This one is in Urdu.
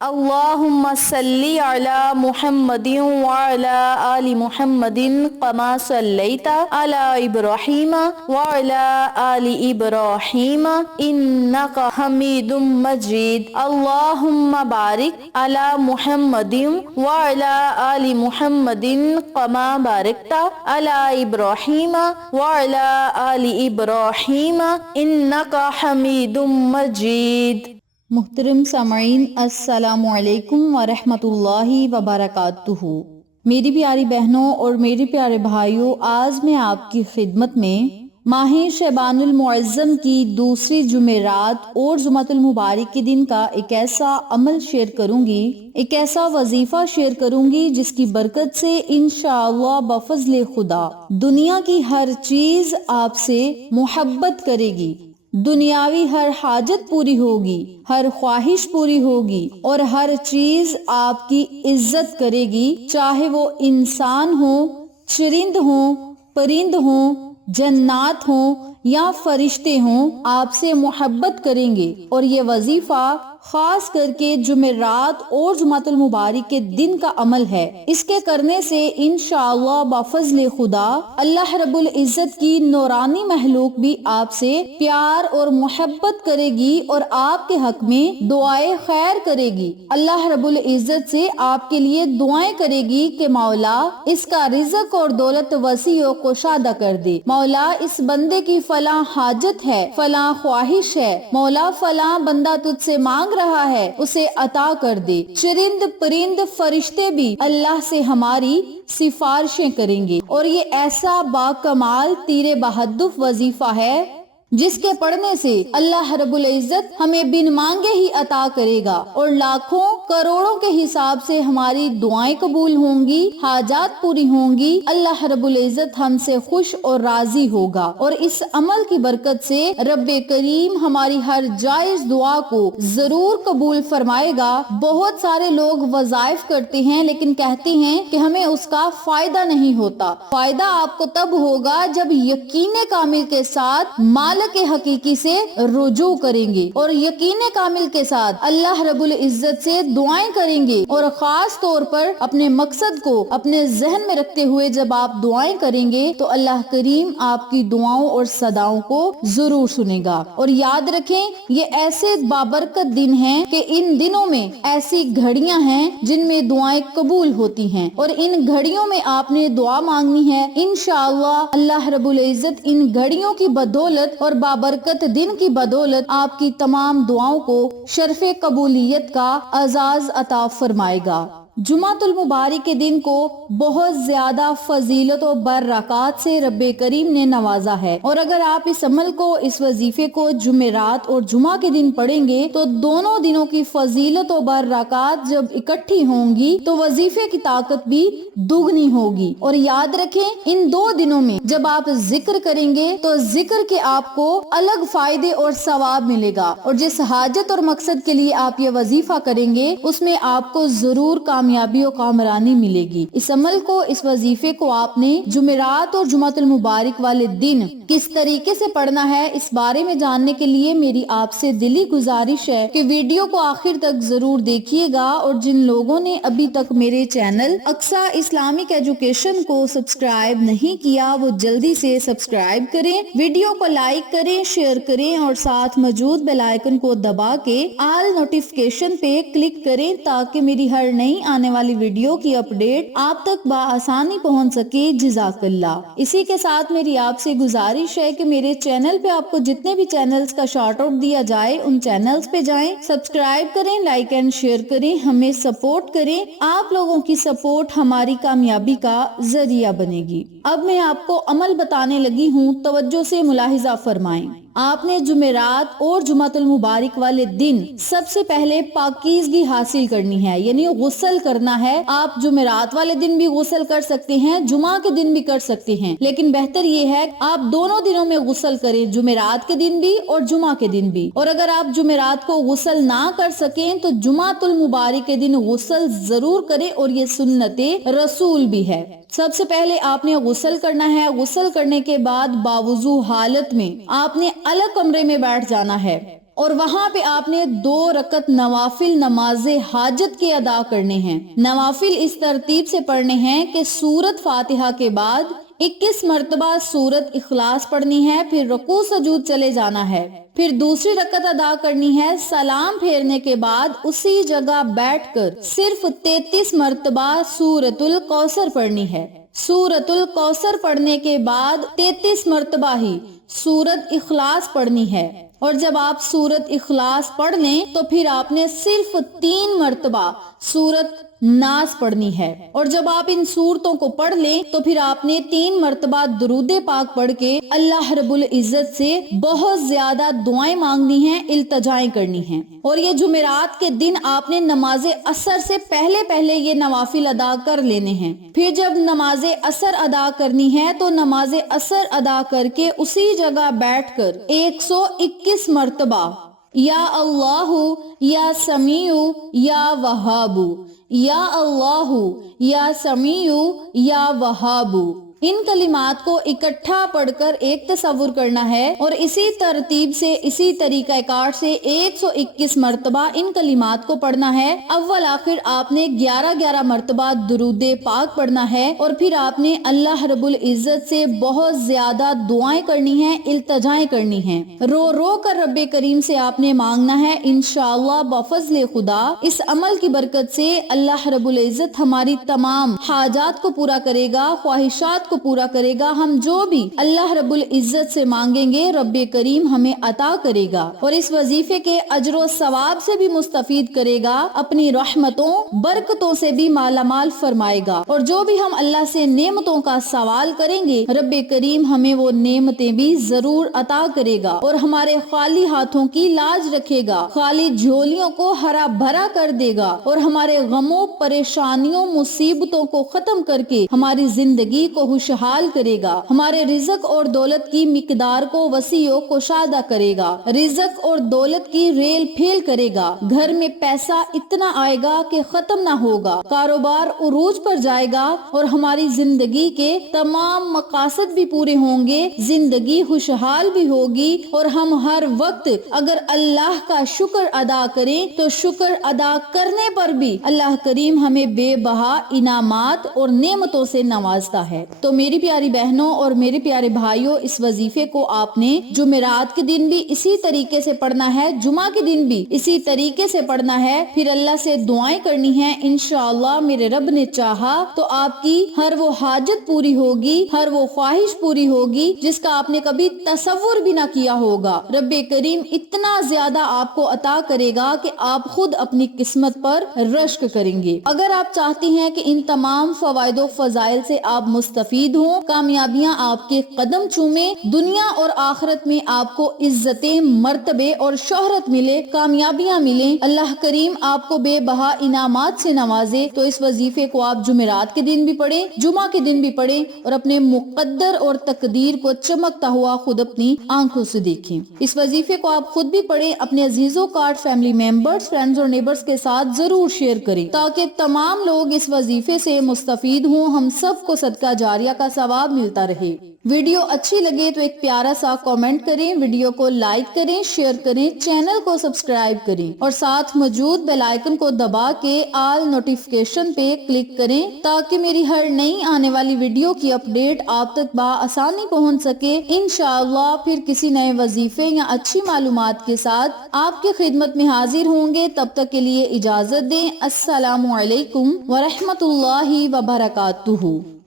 اللهم صل على محمد وعلى آل محمد كما صليت على إبراهيم وعلى آل إبراهيم إنك حميد مجيد. اللهم بارك على محمد وعلى آل محمد كما باركت على إبراهيم وعلى آل إبراهيم إنك حميد مجيد. محترم سامعین، السلام علیکم ورحمۃ اللہ وبرکاتہ۔ میری پیاری بہنوں اور میرے پیارے بھائیوں، آج میں آپ کی خدمت میں ماہ شعبان المعظم کی دوسری جمعرات اور جمعۃ المبارک کے دن کا ایک ایسا عمل شیئر کروں گی، ایک ایسا وظیفہ شیئر کروں گی جس کی برکت سے انشاءاللہ بفضل خدا دنیا کی ہر چیز آپ سے محبت کرے گی، دنیاوی ہر حاجت پوری ہوگی، ہر خواہش پوری ہوگی اور ہر چیز آپ کی عزت کرے گی، چاہے وہ انسان ہو، چرند ہوں، پرند ہوں، جنات ہوں یا فرشتے ہوں، آپ سے محبت کریں گے۔ اور یہ وظیفہ خاص کر کے جمعرات اور جمعۃ المبارک کے دن کا عمل ہے۔ اس کے کرنے سے انشاءاللہ بفضل خدا اللہ رب العزت کی نورانی مخلوق بھی آپ سے پیار اور محبت کرے گی اور آپ کے حق میں دعائیں خیر کرے گی۔ اللہ رب العزت سے آپ کے لیے دعائیں کرے گی کہ مولا اس کا رزق اور دولت وسیع و کشادہ کر دے، مولا اس بندے کی فلاں حاجت ہے، فلاں خواہش ہے، مولا فلاں بندہ تجھ سے مانگ رہا ہے، اسے عطا کر دے۔ چرند پرند فرشتے بھی اللہ سے ہماری سفارشیں کریں گے اور یہ ایسا باکمال تیر بہدف وظیفہ ہے جس کے پڑھنے سے اللہ رب العزت ہمیں بن مانگے ہی عطا کرے گا اور لاکھوں کروڑوں کے حساب سے ہماری دعائیں قبول ہوں گی، حاجات پوری ہوں گی، اللہ رب العزت ہم سے خوش اور راضی ہوگا۔ اور اس عمل کی برکت سے رب کریم ہماری ہر جائز دعا کو ضرور قبول فرمائے گا۔ بہت سارے لوگ وظائف کرتے ہیں لیکن کہتے ہیں کہ ہمیں اس کا فائدہ نہیں ہوتا۔ فائدہ آپ کو تب ہوگا جب یقین کامل کے ساتھ مالک حقیقی سے رجوع کریں گے اور یقین کامل کے ساتھ اللہ رب العزت سے دعائیں کریں گے، اور خاص طور پر اپنے مقصد کو اپنے ذہن میں رکھتے ہوئے جب آپ دعائیں کریں گے تو اللہ کریم آپ کی دعاؤں اور صداؤں کو ضرور سنے گا۔ اور یاد رکھیں یہ ایسے بابرکت دن ہیں کہ ان دنوں میں ایسی گھڑیاں ہیں جن میں دعائیں قبول ہوتی ہیں، اور ان گھڑیوں میں آپ نے دعا مانگنی ہے، انشاءاللہ اللہ رب العزت ان گھڑیوں کی بدولت اور بابرکت دن کی بدولت آپ کی تمام دعاؤں کو شرف قبولیت کا اعزاز عطا فرمائے گا۔ جمعۃ المبارک کے دن کو بہت زیادہ فضیلت و برکات سے رب کریم نے نوازا ہے، اور اگر آپ اس عمل کو، اس وظیفے کو جمعرات اور جمعہ کے دن پڑھیں گے تو دونوں دنوں کی فضیلت و برکات جب اکٹھی ہوں گی تو وظیفے کی طاقت بھی دگنی ہوگی۔ اور یاد رکھیں ان دو دنوں میں جب آپ ذکر کریں گے تو ذکر کے آپ کو الگ فائدے اور ثواب ملے گا، اور جس حاجت اور مقصد کے لیے آپ یہ وظیفہ کریں گے اس میں آپ کو ضرور کامیابی و کامرانی ملے گی۔ اس عمل کو، اس وظیفے کو آپ نے جمعرات اور جمعۃ المبارک والے دن کس طریقے سے پڑھنا ہے، اس بارے میں جاننے کے لیے میری آپ سے دلی گزارش ہے کہ ویڈیو کو آخر تک ضرور دیکھیے گا، اور جن لوگوں نے ابھی تک میرے چینل اقصیٰ اسلامک ایجوکیشن کو سبسکرائب نہیں کیا وہ جلدی سے سبسکرائب کریں، ویڈیو کو لائک کریں، شیئر کریں اور ساتھ موجود بیل آئیکن کو دبا کے آل نوٹیفیکیشن پہ کلک کریں تاکہ میری ہر نئی آنے والی ویڈیو کی اپڈیٹ آپ تک بآسانی پہنچ سکے۔ جزاک اللہ۔ اسی کے ساتھ میری آپ سے گزارش ہے کہ میرے چینل پہ آپ کو جتنے بھی چینلز کا شارٹ آؤٹ دیا جائے ان چینلز پہ جائیں، سبسکرائب کریں، لائک اینڈ شیئر کریں، ہمیں سپورٹ کریں۔ آپ لوگوں کی سپورٹ ہماری کامیابی کا ذریعہ بنے گی۔ اب میں آپ کو عمل بتانے لگی ہوں، توجہ سے ملاحظہ فرمائیں۔ آپ نے جمعرات اور جمعۃ المبارک والے دن سب سے پہلے پاکیزگی حاصل کرنی ہے، یعنی غسل کرنا ہے۔ آپ جمعرات والے دن بھی غسل کر سکتے ہیں، جمعہ کے دن بھی کر سکتے ہیں، لیکن بہتر یہ ہے آپ دونوں دنوں میں غسل کریں، جمعرات کے دن بھی اور جمعہ کے دن بھی۔ اور اگر آپ جمعرات کو غسل نہ کر سکیں تو جمعۃ المبارک کے دن غسل ضرور کریں، اور یہ سنت رسول بھی ہے۔ سب سے پہلے آپ نے غسل کرنا ہے۔ غسل کرنے کے بعد باوضو حالت میں آپ نے الگ کمرے میں بیٹھ جانا ہے اور وہاں پہ آپ نے 2 رکعت نوافل نماز حاجت کے ادا کرنے ہیں۔ نوافل اس ترتیب سے پڑھنے ہیں کہ سورت فاتحہ کے بعد 21 مرتبہ سورت اخلاص پڑھنی ہے، پھر رکوع سجود چلے جانا ہے، پھر دوسری رکعت ادا کرنی ہے، سلام پھیرنے کے بعد اسی جگہ بیٹھ کر صرف 33 مرتبہ سورت الکوثر پڑھنی ہے۔ سورت الکوثر پڑھنے کے بعد 33 مرتبہ ہی سورت اخلاص پڑھنی ہے، اور جب آپ سورت اخلاص پڑھ لیں تو پھر آپ نے صرف 3 مرتبہ سورت ناس پڑھنی ہے، اور جب آپ ان سورتوں کو پڑھ لیں تو پھر آپ نے 3 مرتبہ درود پاک پڑھ کے اللہ رب العزت سے بہت زیادہ دعائیں مانگنی ہیں، التجائیں کرنی ہیں۔ اور یہ جمعرات کے دن آپ نے نماز عصر سے پہلے یہ نوافل ادا کر لینے ہیں۔ پھر جب نماز عصر ادا کرنی ہے تو نماز عصر ادا کر کے اسی جگہ بیٹھ کر 121 مرتبہ یا اللہ یا سمیع یا وہاب، یا اللہ یا سمیع یا وہاب، ان کلمات کو اکٹھا پڑھ کر ایک تصور کرنا ہے، اور اسی ترتیب سے اسی طریقہ کار سے 121 مرتبہ ان کلمات کو پڑھنا ہے۔ اول آخر آپ نے 11 مرتبہ درود پاک پڑھنا ہے، اور پھر آپ نے اللہ رب العزت سے بہت زیادہ دعائیں کرنی ہیں، التجائیں کرنی ہیں، رو رو کر رب کریم سے آپ نے مانگنا ہے۔ انشاءاللہ بفضل خدا اس عمل کی برکت سے اللہ رب العزت ہماری تمام حاجات کو پورا کرے گا، خواہشات کو پورا کرے گا۔ ہم جو بھی اللہ رب العزت سے مانگیں گے رب کریم ہمیں عطا کرے گا، اور اس وظیفے کے اجر و ثواب سے بھی مستفید کرے گا، اپنی رحمتوں برکتوں سے بھی مالا مال فرمائے گا، اور جو بھی ہم اللہ سے نعمتوں کا سوال کریں گے رب کریم ہمیں وہ نعمتیں بھی ضرور عطا کرے گا، اور ہمارے خالی ہاتھوں کی لاج رکھے گا، خالی جھولیوں کو ہرا بھرا کر دے گا، اور ہمارے غموں پریشانیوں مصیبتوں کو ختم کر کے ہماری زندگی کو خوشحال کرے گا، ہمارے رزق اور دولت کی مقدار کو وسیع و کشادہ کرے گا، رزق اور دولت کی ریل پھیل کرے گا، گھر میں پیسہ اتنا آئے گا کہ ختم نہ ہوگا، کاروبار عروج پر جائے گا، اور ہماری زندگی کے تمام مقاصد بھی پورے ہوں گے، زندگی خوشحال بھی ہوگی، اور ہم ہر وقت اگر اللہ کا شکر ادا کریں تو شکر ادا کرنے پر بھی اللہ کریم ہمیں بے بہا انعامات اور نعمتوں سے نوازتا ہے۔ تو میری پیاری بہنوں اور میرے پیارے بھائیوں، اس وظیفے کو آپ نے جمعرات کے دن بھی اسی طریقے سے پڑھنا ہے، جمعہ کے دن بھی اسی طریقے سے پڑھنا ہے، پھر اللہ سے دعائیں کرنی ہیں۔ انشاءاللہ میرے رب نے چاہا تو آپ کی ہر وہ حاجت پوری ہوگی، ہر وہ خواہش پوری ہوگی جس کا آپ نے کبھی تصور بھی نہ کیا ہوگا۔ رب کریم اتنا زیادہ آپ کو عطا کرے گا کہ آپ خود اپنی قسمت پر رشک کریں گے۔ اگر آپ چاہتی ہیں کہ ان تمام فوائد و فضائل سے آپ مستفید ہوں، کامیابیاں آپ کے قدم چومیں، دنیا اور آخرت میں آپ کو عزتیں، مرتبے اور شہرت ملے، کامیابیاں ملیں، اللہ کریم آپ کو بے بہا انعامات سے نوازے، تو اس وظیفے کو آپ جمعرات کے دن بھی پڑھیں، جمعہ کے دن بھی پڑھیں، اور اپنے مقدر اور تقدیر کو چمکتا ہوا خود اپنی آنکھوں سے دیکھیں۔ اس وظیفے کو آپ خود بھی پڑھیں، اپنے عزیزوں، کارڈ، فیملی ممبرز، فرینڈز اور نیبرز کے ساتھ ضرور شیئر کریں تاکہ تمام لوگ اس وظیفے سے مستفید ہوں، ہم سب کو صدقہ جاریہ کا ثواب ملتا رہے۔ ویڈیو اچھی لگے تو ایک پیارا سا کامنٹ کریں، ویڈیو کو لائک کریں، شیئر کریں، چینل کو سبسکرائب کریں، اور ساتھ موجود بیل آئیکن کو دبا کے آل نوٹیفیکیشن پہ کلک کریں تاکہ میری ہر نئی آنے والی ویڈیو کی اپڈیٹ آپ تک بآسانی پہنچ سکے۔ انشاءاللہ پھر کسی نئے وظیفے یا اچھی معلومات کے ساتھ آپ کی خدمت میں حاضر ہوں گے، تب تک کے لیے اجازت دیں۔ السلام علیکم ورحمۃ اللہ وبرکاتہ۔